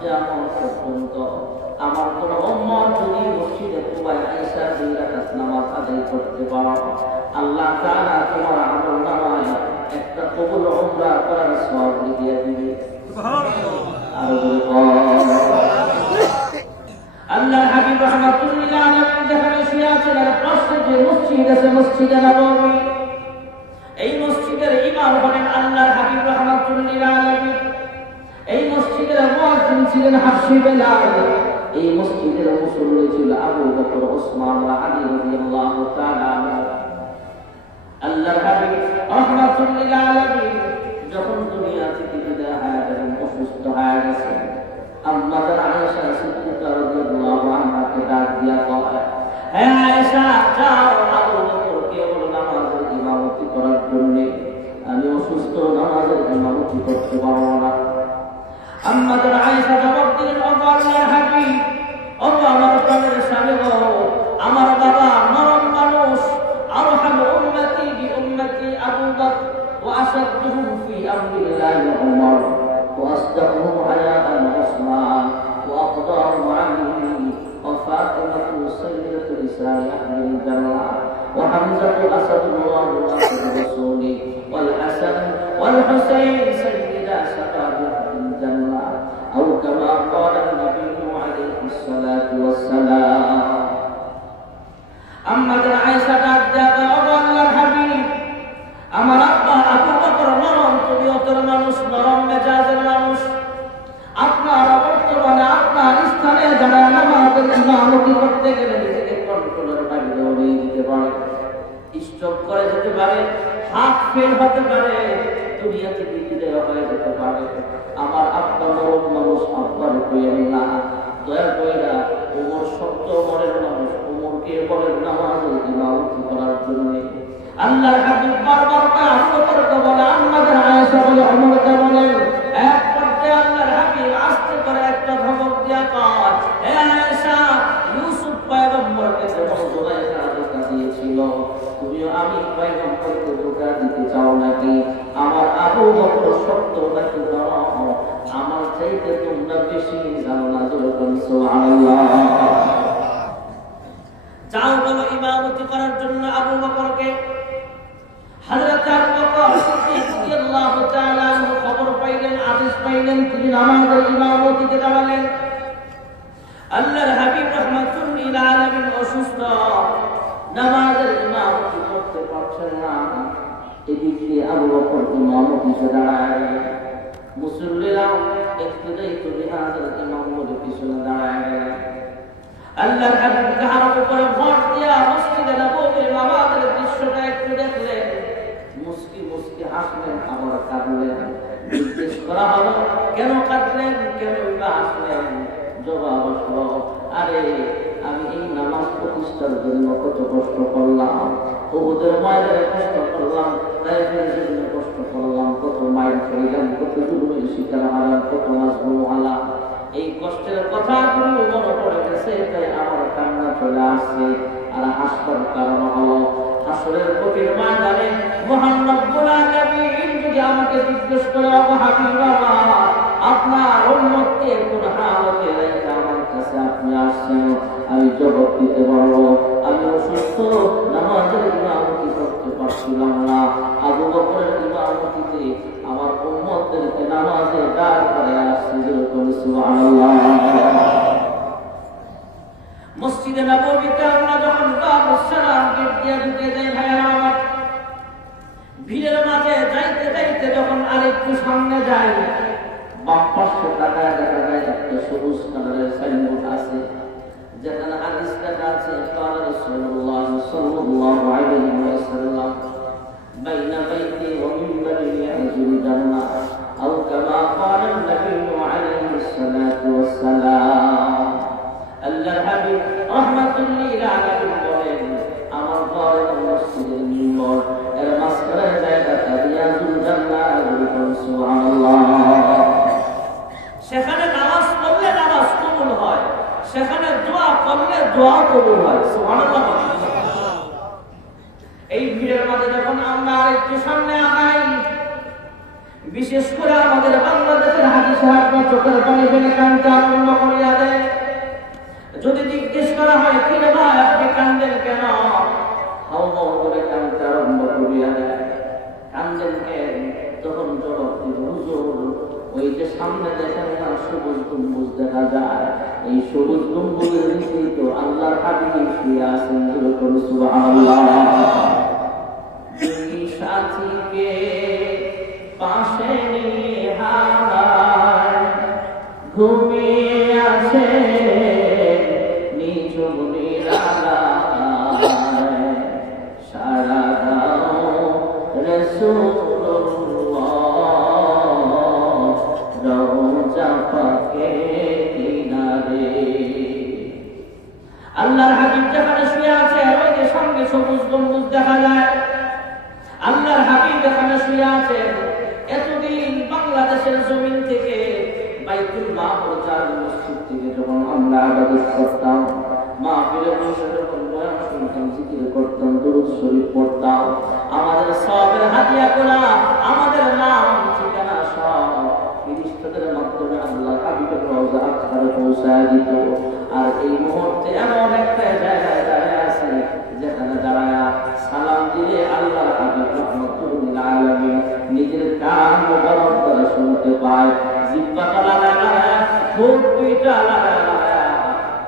যেমন পর্যন্ত আমার কোন উম্মত যদি মসজিদে কুবায় আয়েশা 2 রাকাত নামাজ আদায় করতে পারে, আল্লাহ তাআলা তোমার আমলনামায় একটা কবুল উমরা করার সওয়াব দিয়ে দিবে। আল্লাহর হাবিব রাহমাতুল্লাহ আলাইহি যেখানে শুয়ে আছেন আর পাশে যে মসজিদ আছে, মসজিদে নববী। এই মসজিদের ইমাম হলেন আল্লাহর হাবিব রাহমাতুল্লাহ আলাইহি। এই মসজিদের মুয়াজ্জিন ছিলেন হাফসি বেলাল। এই মসজিদের মুসল্লি ছিল আবু বকর, ওসমান ওয়া আলী রাদিয়াল্লাহু তাআলা আনহু। আল্লাহর হাবিব রাহমাতুল্লাহ আলাইহি যখন দুনিয়া থেকে বিদায় হয়ে গেলেন, অসুস্থ হয়ে গেছেন, আম্মা আয়েশা সিদ্দিকা রাদিয়াল্লাহু আনহাকে ডাক দিয়া কয়, হে আয়েশা, যাও আবু বকরকে বলো নামাজের ইমামতি করার জন্য, আমি অসুস্থ, নামাজের ইমামতি করতে পারবো না। আম্মা আয়েশা জবাব দিলেন, ও আল্লাহর হাবিব, ও আমার প্রাণের স্বামী গো, আমার বাবা নরম মানুষ, আরহাম উম্মতি বি উম্মতি আবু বকর ওয়া আশাদুহুম ফি আমরিল্লাহি উমর ওয়া আসদাকুহুম হায়াতান উসমান ওয়া aqdaহুম আলী ওয়া ফাতিমাতু সাইয়্যিদাতু নিসাই আহলিল জান্নাহ ওয়া হামজাতু আসাদুল্লাহ ওয়া আসাদুর রাসূলি ওয়াল হাসান ওয়াল হুসাইন সাইয়্যিদা শাবাবিল জান্নাহ আও কামা ক্বালা নবী আলাইহিস সালাতু ওয়াস সালাম। আম্মা আয়েশা ডাক দেয়া, ও আল্লাহর হাবিব, আমার আব্বা আবু বকর নরম তবিয়তের মানুষ, নরম মেজাজের মানুষ, আপনার করে যেতে পারে, হাত ফেল হতে পারে, দুনিয়া থেকে বিদায় হয়ে যেতে পারে। আমার আপনার নরম মানুষ আপনার কইেন না, দয়া কইরা ওমর সত্য মরের মানুষ, ওমরকে বলেন নামাজে ইমামতি করার জন্য। আল্লাহর হাবিব বারবার আবু বকরকে বলে, আমাদের আয়েশা বলে, ওমরকে বলেন। এক পর্যায়ে আল্লাহর হাবিব আস্তে করে একটা ধমক দিয়া কয়, হে আয়েশা, ইউসুফ পয়গম্বরকে যখন জুলাইখা ধোঁকা দিয়েছিল, তুমিও আমি পয়গম্বরকে ধোঁকা দিতে চাও নাকি? আমার আবু বকর সত্য নাকি নরম, আমার চাইতে তোমরা বেশি জানো না। যখন সুবহানাল্লাহ চাও বলো ইমামতি করার জন্য আবু বকরকে। হযরত আবু বকর সিদ্দিক রাদিয়াল্লাহু তাআলা আনহু খবর পাইলেন, আদেশ পাইলেন, তিনি নামাজের ইমামতিতে দাঁড়ালেন। আল্লাহর হাবিব রাহমাতুল লিল আলামিন অসুস্থ, নামাজের ইমামতি করতে পারছেন না। এদিক দিয়ে আবু বকর ইমামতিতে দাঁড়ায়, মুসল্লিরা ইক্তিদাইতু বিহাযাল ইমাম বলে পিছনে দাঁড়ায়। আল্লাহর হাবিব কাহার উপরে ভর দিয়া মসজিদে নববীর নামাজের দৃশ্যটা একটু দেখলেন, মুস্কি মুস্কি হাসলেন, আবার কাঁদলেন। জিজ্ঞেস করা হলো, কেন কাঁদলেন, কেন হাসলেন? জবাব আসলো, আরে আমি এই নামাজ প্রতিষ্ঠার জন্য কত কষ্ট করলাম, উহুদের ময়দানে কষ্ট করলাম, তাইফের জন্য কষ্ট করলাম, কত মাইল খাইলাম, কত জুলুমের শিকার হলাম, কত মাজলুম হলাম। এই কষ্টের কথাগুলো মনে পড়ে গেছে, তাই আমার কান্না চলে আসছে। আর হাসবার কারণ হলো, হাসরের কঠিন ময়দানে মহান রব্বুল আলামিন যদি আমাকে জিজ্ঞেস করে, ও হাবিব বাবা, আপনার উম্মতকে কোন হালতে রেখে আমার কাছে আপনি আসছেন, আমি জবাব দিতে পারবো, আমি অসুস্থ, নামাজের ইমামতি করতে পারছিলাম না। আবু বকরের ইমামতিতে আমার উম্মতদেরকে নামাজে দাঁড় করে আসছি। সুবহানাল্লাহ। মসজিদে নববীতে আমরা যখন বাবুস সালাম গেট দিয়ে ঢুকে যাই, ভাইরা আমার, ভিড়ের মাঝে যাইতে যাইতে যখন আরেকটু সামনে যাই, বাম পাশে তাকায় দেখা যায় একটা সবুজ কালারের সাইনবোর্ড আছে, যেখানে হাদিসটা আছে, ক্বালা রাসূলুল্লাহ সাল্লাল্লাহু আলাইহি ওয়াসাল্লাম বাইনা বাইতি ওয়া মিনবারি ইয়াজুল জান্নাহ, আও কামা ক্বালা নবী আলাইহি সাল্লাতু ওয়াসসালাম। আল্লাহর হাবিব রাহমাতুল লিল আলামিন বলেন, আমার ঘরের মসজিদের মিম্বর এর মাঝখানে জায়গাটা ইয়াজুল জান্নাহ। সুবহানাল্লাহ। সেখানে নামাজ পড়লে নামাজ কবুল হয়, সেখানে দোয়া করলে দোয়া কবুল হয়। সুবহানাল্লাহ। এই ভিড়ের মাঝে যখন আমরা আরেকটু সামনে আগাই, বিশেষ করে আমাদের বাংলাদেশের হাজি সাহেবরা চোখের পানি ফেলে কান্না আরম্ভ করিয়া দেয়। যদি জিজ্ঞেস করা হয়, কি রে ভাই আপনি কান্দেন কেন? হাউ করে কান্না আরম্ভ করিয়া দেয়। কান্দেন কেন? তখন জবাব দিল, হুজুর, ওই যে সামনে দেখেন না সবুজ গম্বুজ দেখা যায়, এই সবুজ গম্বুজের নিচে তো আল্লাহর হাবিব শুয়ে আছেন। সুবহানাল্লাহ। দুই সাথীকে পাশে নিয়ে হারায় ঘুমিয়ে আছে নিঝুম নিরালায়, সারা দাও রাসূলুল্লাহ রওজা পাকের কিনারে। আল্লাহর হাবিব যেখানে শুয়ে আছে, ওই যে সঙ্গে সবুজ গম্বুজ দেখা যায়। আল্লাহর হাবিব যেখানে শুয়ে আছে, এতদিন বাংলাদেশের জমিন থেকে বাইতুল মামুর জামি মসজিদ থেকে যখন আমরা ইবাদত করতাম, মাহফিলে বসে যখন বয়ান শুনতাম, জিকির করতাম, দুরূদ শরীফ পড়তাম, আমাদের সওয়াবের হাদিয়া করা, আমাদের নাম ঠিকানা সব ফেরেশতাদের মাধ্যমে আল্লাহ হাবিবের রওজা আখবারে পৌঁছায় দিত। আর এই মুহূর্তে এমন একটা জায়গায় দাঁড়ায় আছে, যেখানে দাঁড়ায় সালাম দিলে আল্লাহ হাবিব রাহমাতুল লিল আলামিন নিজের কান মোবারক দ্বারা শুনতে পায়, জিহ্বাটা লাগায়, ঠোঁট দুইটা লাগায়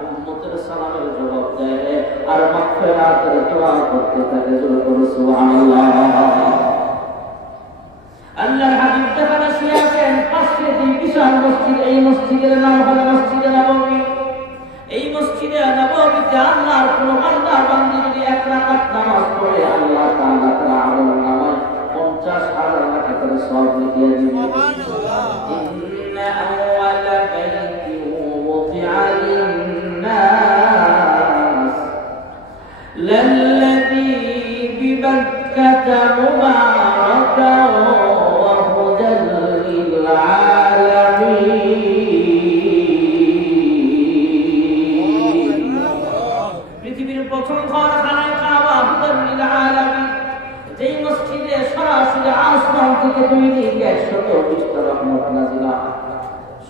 উম্মতের সালামের জবাব দেয়, আর মাগফিরাতের দোয়া করতে থাকে। সুবহানাল্লাহ। আল্লাহর হাবিব যেখানে শুয়ে আছেন, পাশে যে বিশাল মসজিদ, এই মসজিদের নাম হলো মসজিদে নববী। এই মসজিদে নববীতে আল্লাহর কোন বান্দা বান্দি যদি এক রাকাত নামাজ পড়ে, আল্লাহ তাআলা সব লিখিয়ে দিবে ইন্না আওয়ালা বাইতিন wudi'a lin-nas lalladhi bi-Bakkata mubarakan wa hudan lil-'alamin পৃথিবীর প্রথম ঘর খানায় কাবা হুদান লিল-'alamin যেই মসজিদে সরাসরি আসমান থেকে দুই দিকে 120টা রহমত নাযিল হয়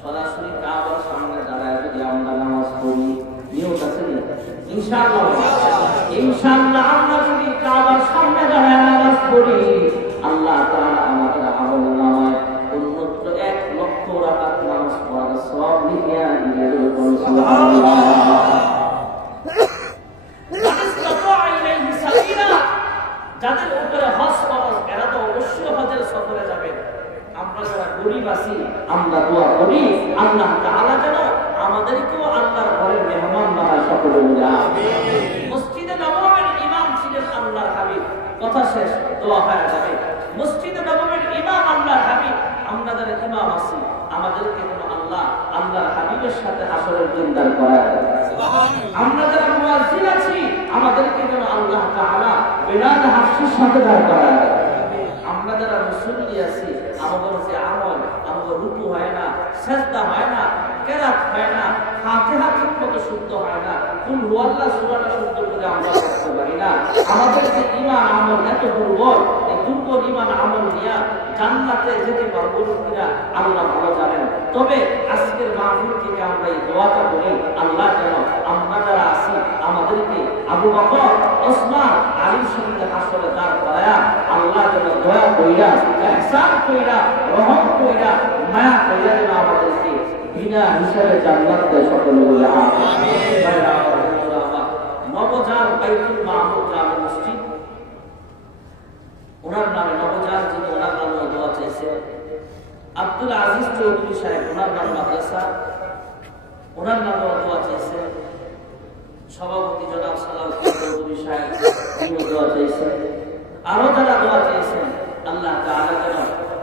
সরাসরি কাবার সামনে দাঁড়ায় যদি আমরা নামাজ পড়ি নিয়ত আছে ইনশাআল্লাহ আমরা যদি কাবার সামনে দাঁড়ায় নামাজ পড়ি আল্লাহ তাআলা আমাদের আমলনামায় উন্নত 1 লক্ষ রাকাত নামাজ পড়ার সওয়াব লিখিয়ে দিবেন সুবহানাল্লাহ যাদের উপরে হজ ফরজ এরা তো অবশ্যই হজের সফরে যাবে আমরা যারা গরীব আছি আমরা দোয়া করি আল্লাহ তাআলা যেন আমাদেরকেও আল্লাহর ঘরের মেহমান বানায় সকলে মিলে আমিন মসজিদে নববীর ইমাম ছিলেন আল্লাহর হাবিব কথা শেষ দোয়া হয়ে যাবে মসজিদে নববীর ইমাম আল্লাহর হাবিব আমরা যারা ইমাম আছি আমাদেরকে যেন আল্লাহর হাবিবের সাথে হাসরের দিন দান করায় সুবহানাল্লাহ আমরা যারা মুয়াজ্জিন আছি আমাদেরকে যেন আল্লাহ তাআলা বেলাল হাফসির সাথে দান করায় আমরা যারা মুসল্লি আছি আমাদের যে আমল আমাদের রুকু হয় না সিজদা হয় না কেরাত হয় না ফাতিহা ঠিকমতো শুদ্ধ হয় না কুল হুয়াল্লাহ সূরাটা শুদ্ধ করে আমরা পড়তে পারি না আমাদের যে ঈমান আমল এত দুর্বল এই দুর্বল ঈমান আমল নিয়ে জান্নাতে যেতে পারবো কিনা আল্লাহ ভালো জানেন তবে আজকের মাহফিল থেকে আমরা এই দোয়াটা করি আল্লাহ যেন আমরা যারা আছি আমাদেরকে আবু বকর ওসমান আলীর সঙ্গে হাসরে দাঁড় করায়া আল্লাহ যেন দয়া কইরা ইহসান কইরা রহম কইরা মায়া কইরা যেন আমাদেরকে বিনা হিসাবে জান্নাত দেয় সকলে বলে আমিন নবজার বাইতুল মামুর জামে মসজিদ ওনার নামে নবজার যিনি ওনার নামে দোয়া চাইছে আব্দুল আজিজ চৌধুরী সাহেব ওনার নাম মাদ্রাসা ওনার নামে দোয়া চাইছে সভাপতি জনাব সালাউদ্দিন চৌধুরী সাহেব তিনি দোয়া চাইছে আরো যারা দোয়া চাইছেন আল্লাহ তাআলা যেন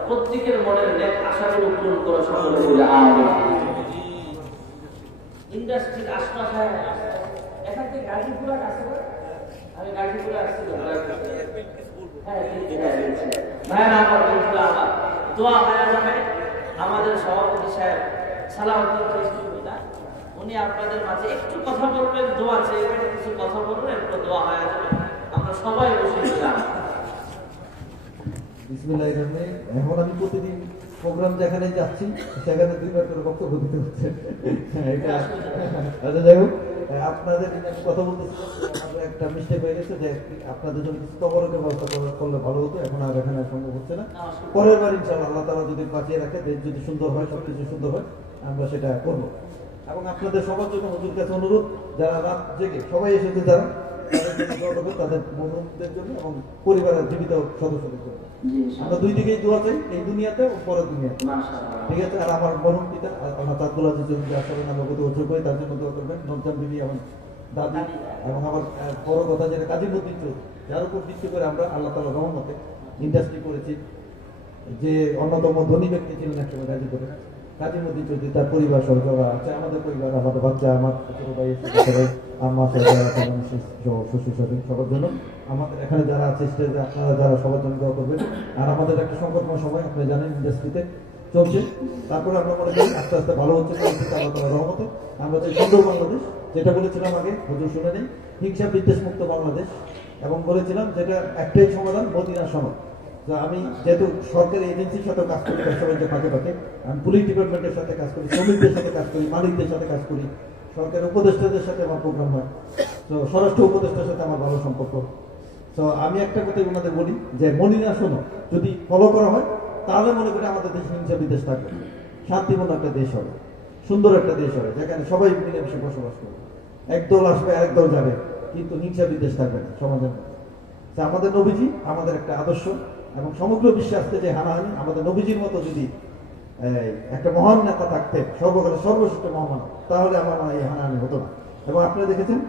প্রত্যেকের মনের নেক আশাগুলো পূরণ করে সকলে বলে আমিন ইন্ডাস্ট্রির আশপাশে এখান থেকে গাজীপুরা আসছে আমি গাজীপুরে আসছি দোয়া হয়ে যাবে আমাদের সভাপতি সাহেব সালাউদ্দিন চৌধুরী না উনি আপনাদের মাঝে একটু কথা বলবেন দোয়া চাইবেন কিছু কথা বলবেন একটু দোয়া হয়ে যাবে আমরা সবাই বসে ছিলাম বিসমিল্লাহির রহমানির রহিম এখন আমি প্রতিদিন প্রোগ্রাম যেখানে যাচ্ছি সেখানে দুইবার করে বক্তব্য দিতে হচ্ছে এটা আচ্ছা যাই হোক আপনাদের কথা বলতেছিলাম আমাদের একটা মিস্টেক হয়ে গেছে যে আপনাদের জন্য কিছু তবরকের ব্যবস্থা করলে ভালো হতো এখন আর এখানে সম্ভব হচ্ছে না পরের বার ইনশাআল্লাহ আল্লাহ তাআলা যদি বাঁচিয়ে রাখে দেশ যদি সুন্দর হয় সবকিছু সুন্দর হয় আমরা সেটা করব এবং আপনাদের সবার জন্য হুজুর কাছে অনুরোধ যারা রাত জেগে সবাই এসেছে যারা তাদের বন্ধুদের জন্য এবং পরিবারের জীবিত সদস্যদের জন্য আমরা দুই দিকেই দোয়া চাই এই দুনিয়াতে ও পরের দুনিয়াতে ঠিক আছে আর আমার মরহুম পিতা আমার তাদুল আজিজ আসলে আমরা গত বছর করি তার জন্য দোয়া করবেন নবজান বিবি আমার দাদি এবং আমার বড় কথা যেটা কাজীমুদ্দিন চৌধুরী যার উপর ভিত্তি করে আমরা আল্লাহ তাআলার রহমতে ইন্ডাস্ট্রি করেছি যে অন্যতম ধনী ব্যক্তি ছিলেন একসময় গাজীপুরে কাজীমুদ্দিন চৌধুরী তার পরিবার সহ যারা আছে আমাদের পরিবার আমাদের বাচ্চা আমার ছোট ভাই সবাই আমার শ্বশুর শাশুড়ি সবার জন্য আমাদের এখানে যারা আছে স্টেজে আপনারা যারা সবার জন্য দোয়া করবেন আর আমাদের একটা সংকটময় সময় আপনি জানেন ইন্ডাস্ট্রিতে চলছে তারপরে আমরা মনে করি আস্তে আস্তে ভালো হচ্ছে আল্লাহ তাআলার রহমতে আমরা চাই সুন্দর বাংলাদেশ যেটা বলেছিলাম আগে হুজুর শুনে নেই হিংসা বিদ্বেষ মুক্ত বাংলাদেশ এবং বলেছিলাম যেটা একটাই সমাধান মদিনা সনদ আমি যেহেতু সরকারি এজেন্সির সাথে কাজ করি ব্যবসা বাণিজ্য ফাঁকে ফাঁকে আমি পুলিশ ডিপার্টমেন্টের সাথে কাজ করি শ্রমিকদের সাথে কাজ করি মালিকদের সাথে কাজ করি সরকারের উপদেষ্টাদের সাথে আমার প্রোগ্রাম হয় তো স্বরাষ্ট্র উপদেষ্টার সাথে আমার ভালো সম্পর্ক তো আমি একটা কথাই ওনাদের বলি যে মদিনা শোনো যদি ফলো করা হয় তাহলে মনে করি আমাদের দেশ হিংসা বিদেশ থাকবে শান্তিপূর্ণ একটা দেশ হবে সুন্দর একটা দেশ হবে যেখানে সবাই মিলেমিশে বসবাস করবে একদল আসবে আরেক দল যাবে কিন্তু হিংসা বিদেশ থাকবে না সমাজের মধ্যে আমাদের নবীজি আমাদের একটা আদর্শ এবং সমগ্র বিশ্বে আসতে যে হানাহানি আমাদের নবীজির মতো যদি একটা মহান নেতা থাকতে সর্বকালের সর্বশ্রেষ্ঠ মহান তাহলে আমার মনে হয় এই হানাহানি হতো না এবং আপনারা দেখেছেন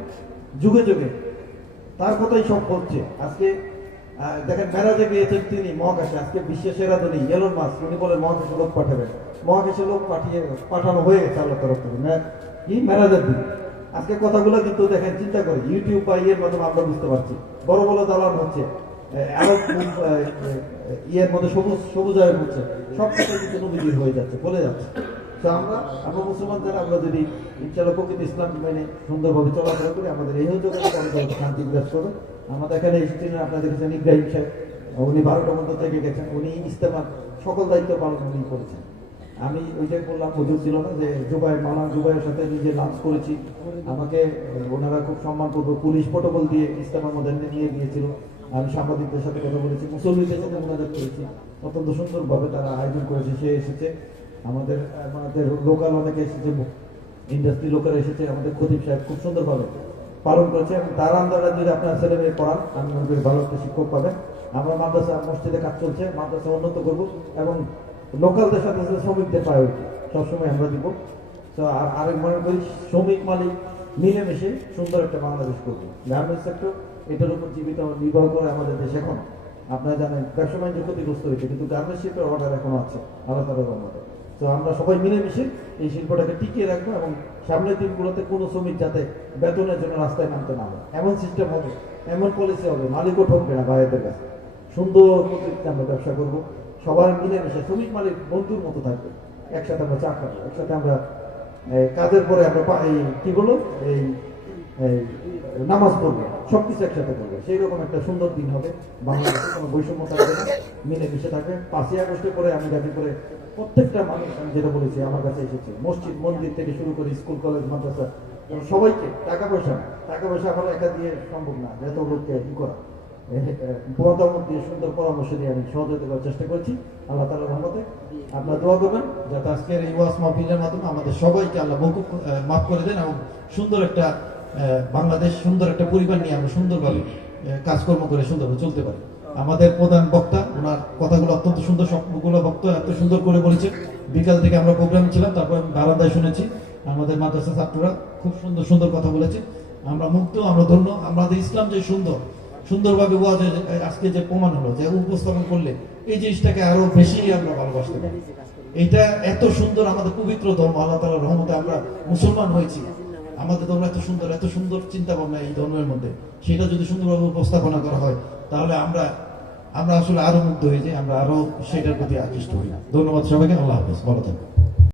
যুগে যুগে তার কথাই সব বলছে আজকে দেখেন মেরাজে গিয়েছেন তিনি মহাকাশে, আজকে বিশ্বের সেরা ধনী এলন মাস্ক, উনি বলে মহাকাশে লোক পাঠাবেন, মহাকাশে লোক পাঠানো হয়ে গেছে আল্লাহ তরফ থেকে কি মেরাজের দিন। আজকে কথাগুলো কিন্তু দেখেন চিন্তা করে ইউটিউব বা ইয়ের মাধ্যমে আমরা বুঝতে পারছি, বড় বড় দালান হচ্ছে, আরব ইয়ের মধ্যে সবুজায়ন হচ্ছে, সব কিছু কিন্তু নবীজির হয়ে যাচ্ছে, বলে যাচ্ছে। তো আমরা মুসলমান যারা আমরা যদি ইনশাআল্লাহ প্রকৃত ইসলাম মেনে সুন্দরভাবে চলাফেরা করি, আমাদের এই হচ্ছে শান্তি বিরাজ করবে। আমাদের এখানে এসেছিলেন, আপনারা দেখেছেন ইব্রাহিম সাহেব, উনি 12টা মধ্যে থেকে গেছেন, উনি ইস্তেমার সকল দায়িত্ব পালন উনি করেছেন। আমি ওইটাই বললাম, হুজুর ছিল না যে জুবাই মাওলানা জুবাইয়ের সাথে নিজে লাঞ্চ করেছি, আমাকে ওনারা খুব সম্মান করবো, পুলিশ প্রটোকল দিয়ে ইস্তেমার মধ্যে নিয়ে গিয়েছিল। আমি সাংবাদিকদের সাথে কথা বলেছি, মুসল্লিদের সাথে মোনাজাত করেছি, অত্যন্ত সুন্দরভাবে তারা আয়োজন করেছে। সে এসেছে, আমাদের লোকাল অনেকে এসেছে, ইন্ডাস্ট্রি লোকেরা এসেছে, আমাদের খতিব সাহেব খুব সুন্দরভাবে পালন করেছে। এবং তার আন্দাজে যদি আপনার ছেলে মেয়ে পড়ান, আমি মনে করি ভালো একটা শিক্ষক পাবেন। আমরা মাদ্রাসা মসজিদে কাজ চলছে, মাদ্রাসা উন্নত করবো এবং লোকালদের সাথে সাথে শ্রমিকদের প্রায়োরিটি সবসময় আমরা দিব। তো আরেক মনে করি শ্রমিক মালিক মিলেমিশে সুন্দর একটা বাংলাদেশ করবো। গার্মেন্টস সেক্টর এটার উপর জীবিকা নির্ভর করে আমাদের দেশ। এখন আপনারা জানেন ব্যবসা বাণিজ্য ক্ষতিগ্রস্ত হয়েছে, কিন্তু গার্মেন্টস শিল্পের অর্ডার এখনো আছে আল্লাহ তাআলার রহমতে। তো আমরা সবাই মিলেমিশে এই শিল্পটাকে টিকিয়ে রাখবো এবং সামনের দিনগুলোতে কোনো শ্রমিক যাতে বেতনের জন্য রাস্তায় নামতে না হয়, এমন সিস্টেম হবে, এমন পলিসি হবে, মালিকও ঠকবে না ভাইদের কাছে। সুন্দর প্রকৃতিতে আমরা ব্যবসা করবো, সবার মিলেমিশে, শ্রমিক মালিক বন্ধুর মতো থাকবে, একসাথে আমরা চা খাবো, একসাথে আমরা কাজের পরে আমরা কি বলো এই নামাজ পড়বো, সবকিছু একসাথে করবে। সেই রকম একটা সুন্দর দিন হবে, বাংলাদেশে কোনো বৈষম্য থাকবে না, মিলেমিশে থাকবে। 5ই আগস্টের পরে আমি যাতে করে প্রত্যেকটা মানুষ, আমি যেটা বলেছি, আমার কাছে এসেছে, মসজিদ মন্দির থেকে শুরু করে স্কুল কলেজ মাদ্রাসা সবাইকে, টাকা পয়সা আমার একা দিয়ে সম্ভব না, যত লোককে ই করা, মতামত দিয়ে সুন্দর পরামর্শ দিয়ে আমি সহযোগিতা করার চেষ্টা করছি। আল্লাহ তাআলার রহমতে আপনারা দোয়া করবেন যাতে আজকের এই ওয়াজ মাহফিলের মাধ্যমে আমাদের সবাইকে আল্লাহ মাফ করে দেন এবং সুন্দর একটা বাংলাদেশ, সুন্দর একটা পরিবার নিয়ে আমরা সুন্দরভাবে কাজকর্ম করে সুন্দরভাবে চলতে পারি। আমাদের প্রধান বক্তা, ওনার কথাগুলো অত্যন্ত সুন্দর, সবগুলো বক্তা এত সুন্দর করে বলেছে। বিকাল থেকে আমরা প্রোগ্রাম ছিলাম, তারপর আমি বারান্দায় শুনেছি, আমাদের মাদ্রাসা ছাত্ররা খুব সুন্দর সুন্দর কথা বলেছে। আমরা মুক্ত, আমরা ধন্য, আমাদের ইসলাম যে সুন্দরভাবে ওয়াজে আজকে যে প্রমাণ হলো, যে উপস্থাপন করলে এই জিনিসটাকে আরো বেশি আমরা ভালোবাসতে পারি। এটা এত সুন্দর আমাদের পবিত্র ধর্ম, আল্লাহ তাআলার রহমতে আমরা মুসলমান হয়েছি। আমাদের ধর্ম এত সুন্দর চিন্তা ভাবনা এই ধর্মের মধ্যে, সেটা যদি সুন্দরভাবে উপস্থাপনা করা হয়, তাহলে আমরা আসলে আরো মুগ্ধ হয়ে যাই, আমরা আরো সেটার প্রতি আকৃষ্ট হই। ধন্যবাদ সবাইকে, আল্লাহ হাফেজ, ভালো থাকবেন।